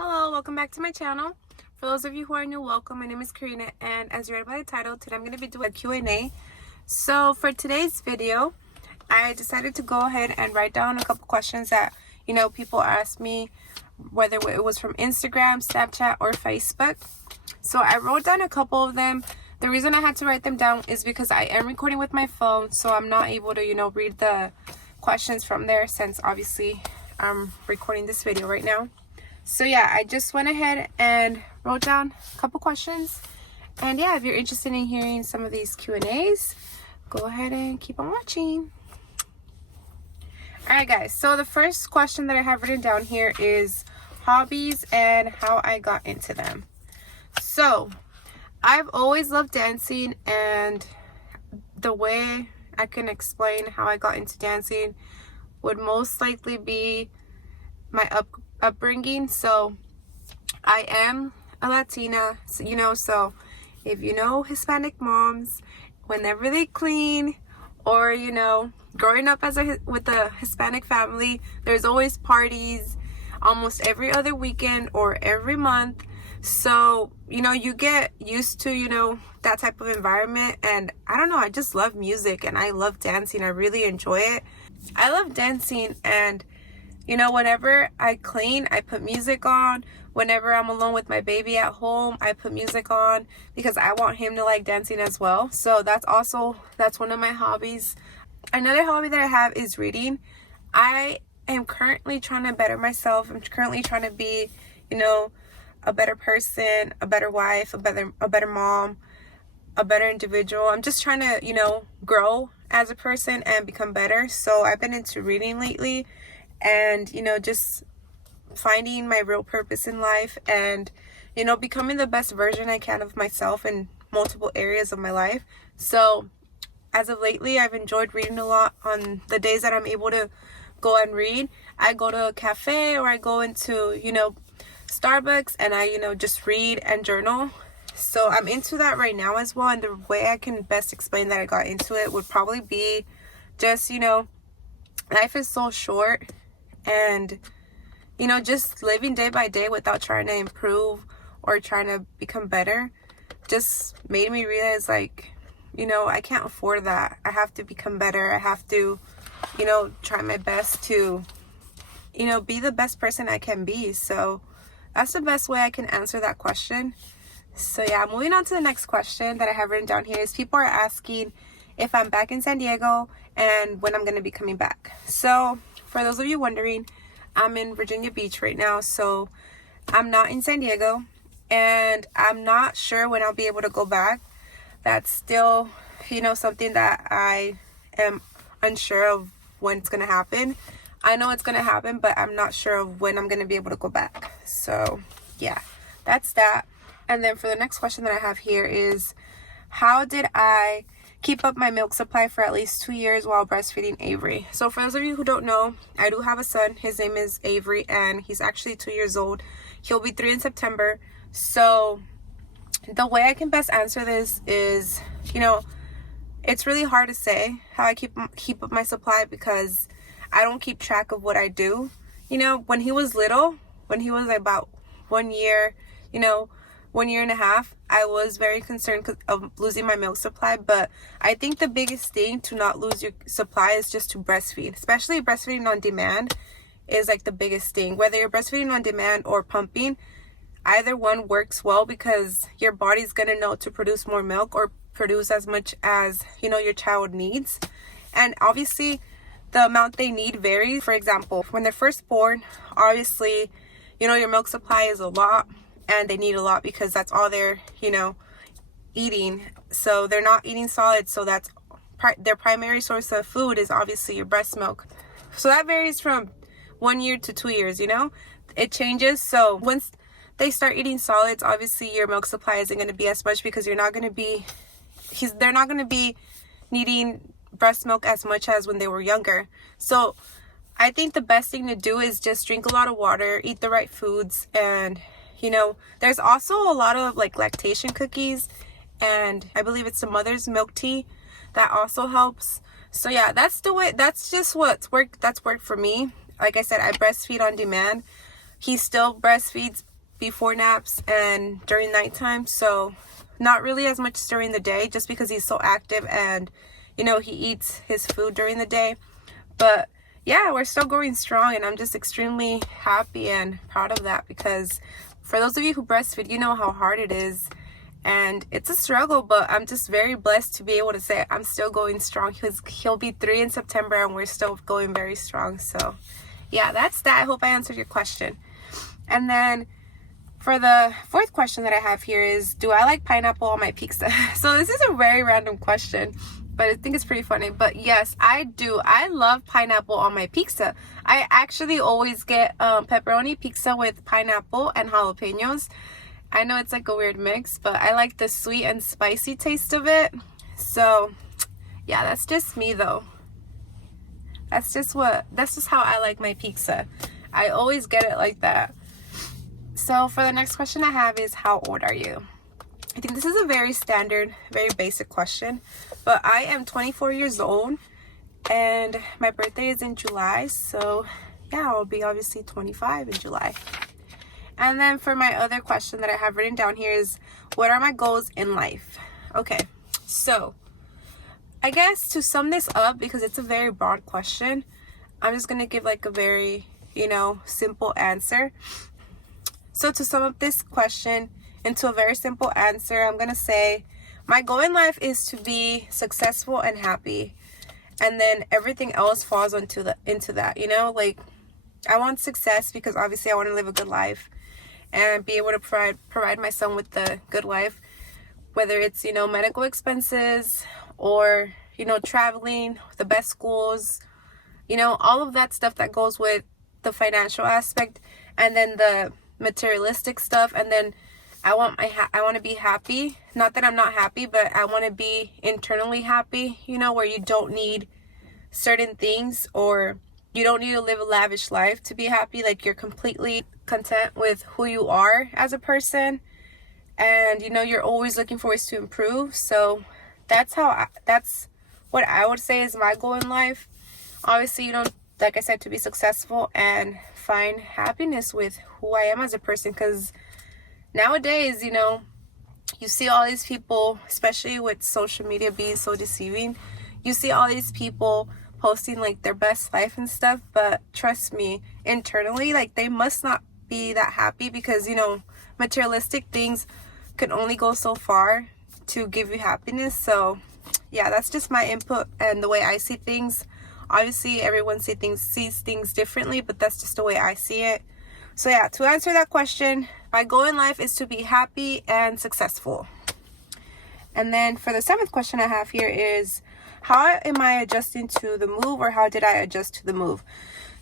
Hello, welcome back to my channel. For those of you who are new, welcome. My name is Karina, and as you read by the title, today I'm going to be doing a Q&A. So for today's video, I decided to go ahead and write down a couple questions that, people asked me, whether it was from Instagram, Snapchat, or Facebook. So I wrote down a couple of them. The reason I had to write them down is because I am recording with my phone, so I'm not able to, read the questions from there since obviously I'm recording this video right now. So yeah, I just went ahead and wrote down a couple questions. And yeah, if you're interested in hearing some of these Q&As, go ahead and keep on watching. Alright guys, so the first question that I have written down here is hobbies and how I got into them. So, I've always loved dancing, and the way I can explain how I got into dancing would most likely be my upbringing. So I am a Latina, so if you know Hispanic moms, whenever they clean or growing up with a Hispanic family, there's always parties almost every other weekend or every month. So you get used to that type of environment, and I don't know, I just love music and I love dancing. I really enjoy it. I love dancing, and whenever I clean, I put music on. Whenever I'm alone with my baby at home, I put music on because I want him to like dancing as well. So that's one of my hobbies. Another hobby that I have is reading. I am currently trying to better myself. I'm currently trying to be, a better person, a better wife, a better mom, a better individual. I'm just trying to, grow as a person and become better. So I've been into reading lately. And just finding my real purpose in life and becoming the best version I can of myself in multiple areas of my life. So as of lately, I've enjoyed reading a lot. On the days that I'm able to go and read, I go to a cafe or I go into Starbucks, and I just read and journal. So I'm into that right now as well. And the way I can best explain that I got into it would probably be just life is so short. And just living day by day without trying to improve or trying to become better just made me realize, like, I can't afford that. I have to become better. I have to try my best to be the best person I can be. So that's the best way I can answer that question. So yeah, moving on to the next question that I have written down here is people are asking if I'm back in San Diego and when I'm going to be coming back. So for those of you wondering, I'm in Virginia Beach right now, so I'm not in San Diego, and I'm not sure when I'll be able to go back. That's still, something that I am unsure of when it's going to happen. I know it's going to happen, but I'm not sure of when I'm going to be able to go back. So yeah, that's that. And then for the next question that I have here is, how did I keep up my milk supply for at least 2 years while breastfeeding Avery? So for those of you who don't know, I do have a son. His name is Avery, and he's actually 2 years old. He'll be 3 in September. So the way I can best answer this is, it's really hard to say how I keep up my supply because I don't keep track of what I do. When he was little, when he was about 1 year, 1 year and a half, I was very concerned of losing my milk supply. But I think the biggest thing to not lose your supply is just to breastfeed. Especially breastfeeding on demand is like the biggest thing. Whether you're breastfeeding on demand or pumping, either one works well because your body's going to know to produce more milk or produce as much as, your child needs. And obviously, the amount they need varies. For example, when they're first born, obviously, your milk supply is a lot. And they need a lot because that's all they're, eating. So they're not eating solids. So that's their primary source of food is obviously your breast milk. So that varies from 1 year to 2 years, It changes. So once they start eating solids, obviously your milk supply isn't going to be as much because they're not going to be needing breast milk as much as when they were younger. So I think the best thing to do is just drink a lot of water, eat the right foods, and there's also a lot of like lactation cookies, and I believe it's the mother's milk tea that also helps. So yeah, that's just that's worked for me. Like I said, I breastfeed on demand. He still breastfeeds before naps and during nighttime, so not really as much during the day, just because he's so active and he eats his food during the day. But yeah, we're still going strong, and I'm just extremely happy and proud of that, because for those of you who breastfeed, you know how hard it is, and it's a struggle, but I'm just very blessed to be able to say I'm still going strong. He'll be 3 in September, and we're still going very strong. So yeah, that's that. I hope I answered your question. And then for the fourth question that I have here is, do I like pineapple on my pizza? So this is a very random question, but I think it's pretty funny. But yes, I do. I love pineapple on my pizza. I actually always get pepperoni pizza with pineapple and jalapenos. I know it's like a weird mix, but I like the sweet and spicy taste of it. So yeah, that's just me though. That's just how I like my pizza. I always get it like that. So for the next question I have is, how old are you? I think this is a very standard, very basic question, but I am 24 years old and my birthday is in July. So yeah, I'll be obviously 25 in July. And then for my other question that I have written down here is, what are my goals in life? Okay, so I guess to sum this up, because it's a very broad question, I'm just going to give like a very, simple answer. So to sum up this question into a very simple answer, I'm going to say my goal in life is to be successful and happy. And then everything else falls into that, like I want success because obviously I want to live a good life and be able to provide my son with the good life, whether it's, medical expenses or, traveling, the best schools, all of that stuff that goes with the financial aspect, and then the materialistic stuff. And then I want to be happy. Not that I'm not happy, but I want to be internally happy, where you don't need certain things, or you don't need to live a lavish life to be happy. Like you're completely content with who you are as a person, and you're always looking for ways to improve. So that's what I would say is my goal in life. Obviously, like I said, to be successful and find happiness with who I am as a person, because nowadays, you see all these people, especially with social media being so deceiving, you see all these people posting like their best life and stuff, but trust me, internally, like they must not be that happy, because materialistic things can only go so far to give you happiness. So yeah, that's just my input and the way I see things. Obviously everyone sees things differently, but that's just the way I see it. So yeah, to answer that question, my goal in life is to be happy and successful. And then for the seventh question I have here is, how am I adjusting to the move, or how did I adjust to the move?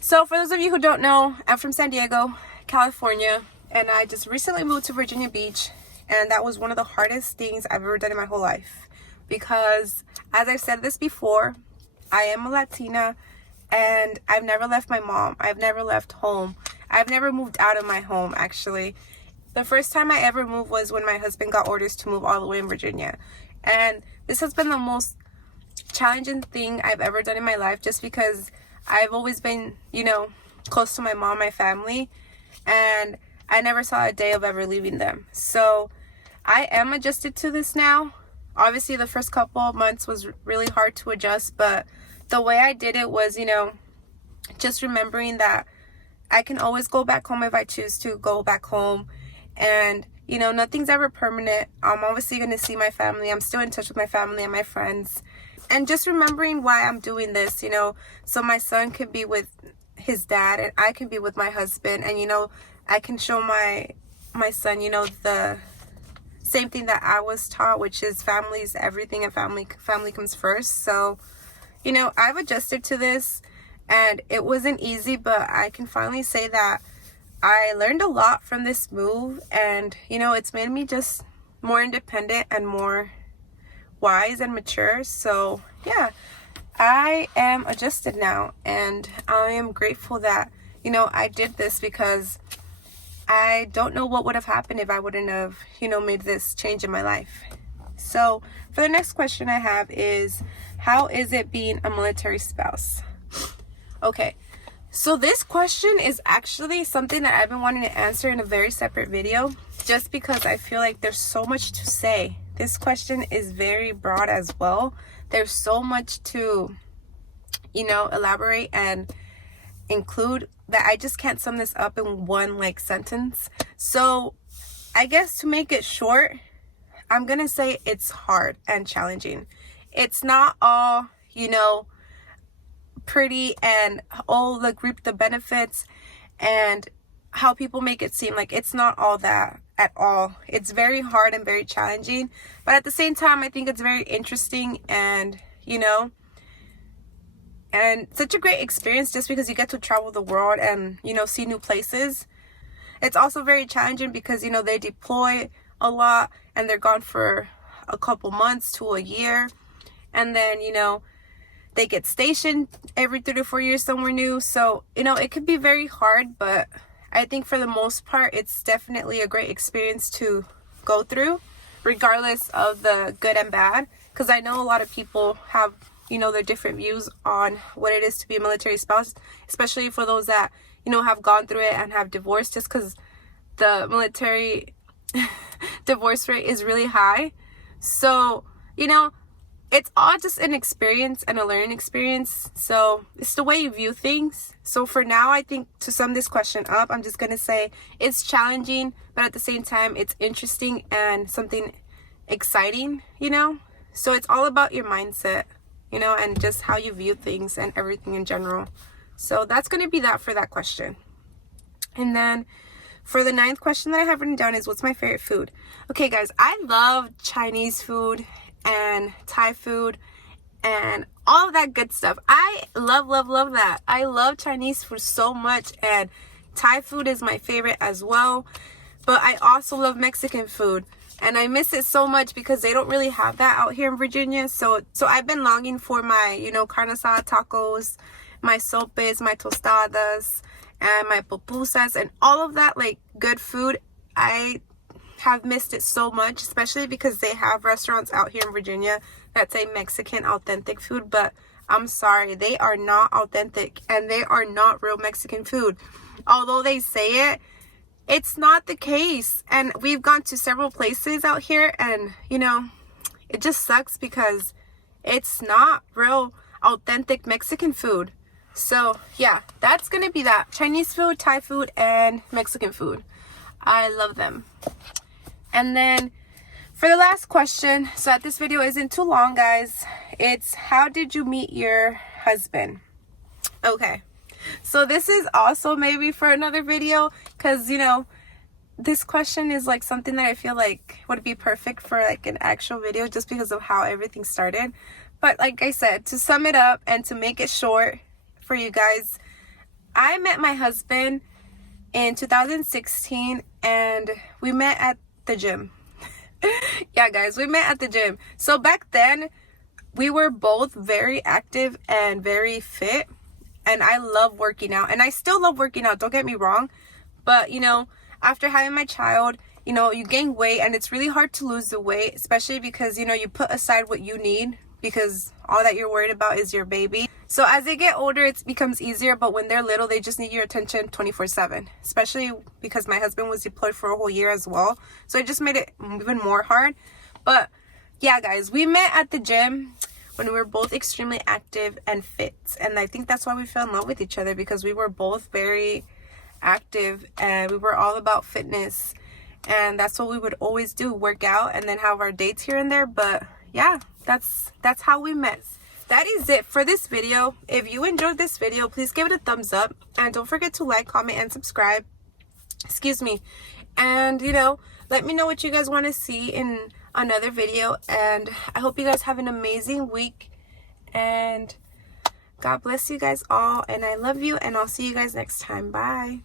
So for those of you who don't know, I'm from San Diego, California, and I just recently moved to Virginia Beach, and that was one of the hardest things I've ever done in my whole life, because as I've said this before, I am a Latina and I've never left my mom. I've never left home. I've never moved out of my home, actually. The first time I ever moved was when my husband got orders to move all the way in Virginia. And this has been the most challenging thing I've ever done in my life, just because I've always been, close to my mom, my family, and I never saw a day of ever leaving them. So I am adjusted to this now. Obviously the first couple of months was really hard to adjust, but the way I did it was, just remembering that I can always go back home if I choose to go back home. And nothing's ever permanent. I'm obviously going to see my family. I'm still in touch with my family and my friends. And just remembering why I'm doing this, so my son can be with his dad and I can be with my husband. And, I can show my son, the same thing that I was taught, which is family is everything and family comes first. So, I've adjusted to this, and it wasn't easy, but I can finally say that I learned a lot from this move, and it's made me just more independent and more wise and mature. So yeah, I am adjusted now, and I am grateful that I did this, because I don't know what would have happened if I wouldn't have made this change in my life. So for the next question I have is, how is it being a military spouse? Okay, So this question is actually something that I've been wanting to answer in a very separate video, just because I feel like there's so much to say. This question is very broad as well. There's so much to, elaborate and include that I just can't sum this up in one like sentence. So I guess to make it short, I'm gonna say it's hard and challenging. It's not all, pretty and like reap the benefits and how people make it seem. Like, it's not all that at all. It's very hard and very challenging, but at the same time I think it's very interesting and and such a great experience, just because you get to travel the world and see new places. It's also very challenging because they deploy a lot and they're gone for a couple months to a year, and then they get stationed every 3 to 4 years somewhere new. So it could be very hard, but I think for the most part it's definitely a great experience to go through, regardless of the good and bad, because I know a lot of people have their different views on what it is to be a military spouse, especially for those that have gone through it and have divorced, just because the military divorce rate is really high. So it's all just an experience and a learning experience. So it's the way you view things. So for now, I think to sum this question up, I'm just gonna say it's challenging, but at the same time it's interesting and something exciting. So it's all about your mindset, and just how you view things and everything in general. So that's going to be that for that question. And then for the 9th question that I have written down is, what's my favorite food? Okay, guys, I love Chinese food and Thai food and all of that good stuff. I love that. I love Chinese food so much, and Thai food is my favorite as well. But I also love Mexican food, and I miss it so much because they don't really have that out here in Virginia. So I've been longing for my, carne asada tacos, my sopes, my tostadas, and my pupusas, and all of that like good food. I have missed it so much, especially because they have restaurants out here in Virginia that say Mexican authentic food, but I'm sorry, they are not authentic and they are not real Mexican food. Although they say it, it's not the case. And we've gone to several places out here, and it just sucks because it's not real authentic Mexican food. So yeah, that's gonna be that. Chinese food, Thai food, and Mexican food. I love them. And then for the last question, so that this video isn't too long, guys, it's how did you meet your husband? Okay, so this is also maybe for another video, because this question is like something that I feel like would be perfect for like an actual video, just because of how everything started. But like I said, to sum it up and to make it short for you guys, I met my husband in 2016 and we met at the gym. Yeah, guys, we met at the gym. So back then we were both very active and very fit, and I love working out, and I still love working out, don't get me wrong. But after having my child, you gain weight, and it's really hard to lose the weight, especially because you put aside what you need, because all that you're worried about is your baby. So as they get older, it becomes easier, but when they're little, they just need your attention 24/7, especially because my husband was deployed for a whole year as well. So it just made it even more hard. But yeah, guys, we met at the gym when we were both extremely active and fit. And I think that's why we fell in love with each other, because we were both very active and we were all about fitness. And that's what we would always do, work out and then have our dates here and there. But yeah, that's how we met. That is it for this video. If you enjoyed this video, please give it a thumbs up, and don't forget to like, comment, and subscribe. Excuse me. And let me know what you guys want to see in another video, and I hope you guys have an amazing week, and God bless you guys all, and I love you, and I'll see you guys next time. Bye.